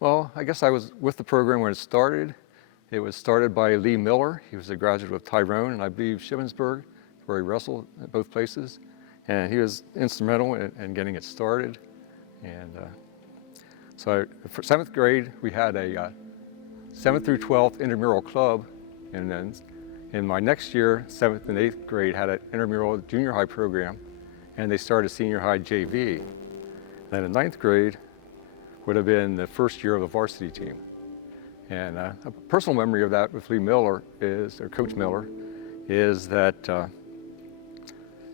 Well, I guess I was with the program when it started. It was started by Lee Miller. He was a graduate of Tyrone and I believe Shippensburg, where he wrestled at both places. And he was instrumental in getting it started. And so for 7th grade, we had a 7th through 12th intramural club. And then in my next year, 7th and 8th grade, had an intramural junior high program. And they started senior high JV. Then in 9th grade would have been the first year of the varsity team. And a personal memory of that with Lee Miller is, or Coach Miller, is that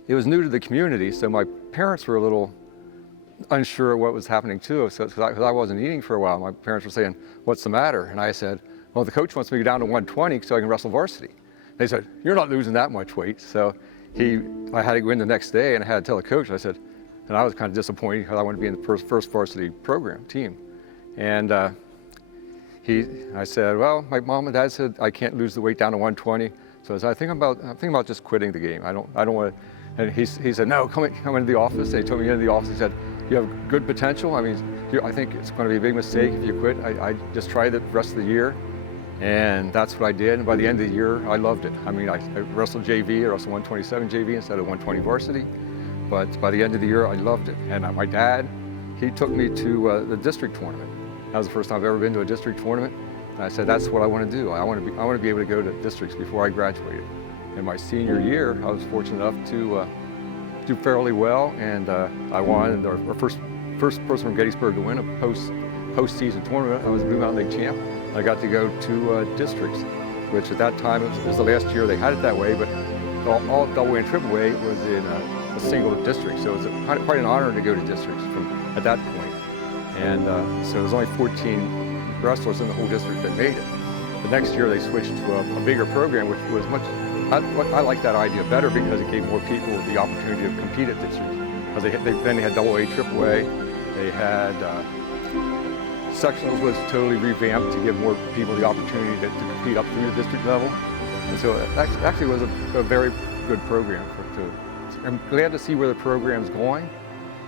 it was new to the community, so my parents were a little unsure of what was happening too. So, because I wasn't eating for a while, my parents were saying, "What's the matter?" And I said, "Well, the coach wants me to go down to 120 so I can wrestle varsity." They said, "You're not losing that much weight." So I had to go in the next day and I had to tell the coach. I said, and I was kind of disappointed because I wanted to be in the first varsity program team. And I said, "Well, my mom and dad said I can't lose the weight down to 120." So I said, I'm thinking about just quitting the game. I don't want to. And he said, "No, come into the office." And he told me into the office. He said, "You have good potential. I mean, I think it's going to be a big mistake if you quit. I just tried it the rest of the year." And that's what I did. And by the end of the year, I loved it. I mean, I wrestled JV, I wrestled 127 JV instead of 120 varsity. But by the end of the year, I loved it. And my dad, he took me to the district tournament. That was the first time I've ever been to a district tournament. And I said, that's what I want to do. I want to be able to go to districts before I graduated. In my senior year, I was fortunate enough to do fairly well, and I won. And our first person from Gettysburg to win a postseason tournament. I was Blue Mountain League champ. I got to go to districts, which at that time it was the last year they had it that way. But all double A and triple A was in a single district, so it was quite an honor to go to districts at that point. And so there was only 14 wrestlers in the whole district that made it. The next year they switched to a bigger program, which was much. I like that idea better because it gave more people the opportunity to compete at districts. Because then they had double A, triple A. They had sectionals was totally revamped to give more people the opportunity to compete up through the district level. And so it actually was a very good program. I'm glad to see where the program's going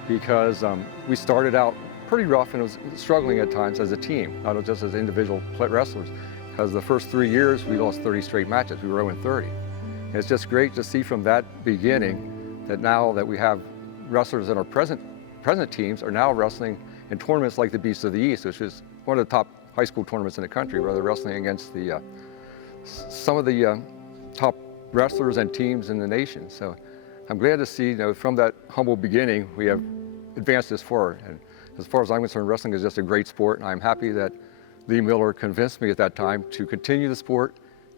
because we started out pretty rough and it was struggling at times as a team, not just as individual wrestlers. Because the first 3 years we lost 30 straight matches, we were 0-30. And it's just great to see from that beginning that now that we have wrestlers in our present teams are now wrestling in tournaments like the Beasts of the East, which is one of the top high school tournaments in the country, where they're wrestling against some of the top wrestlers and teams in the nation. So I'm glad to see, from that humble beginning, we have advanced this forward. And as far as I'm concerned, wrestling is just a great sport, and I'm happy that Lee Miller convinced me at that time to continue the sport,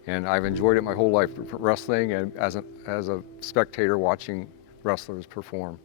and I've enjoyed it my whole life, wrestling and as a spectator watching wrestlers perform.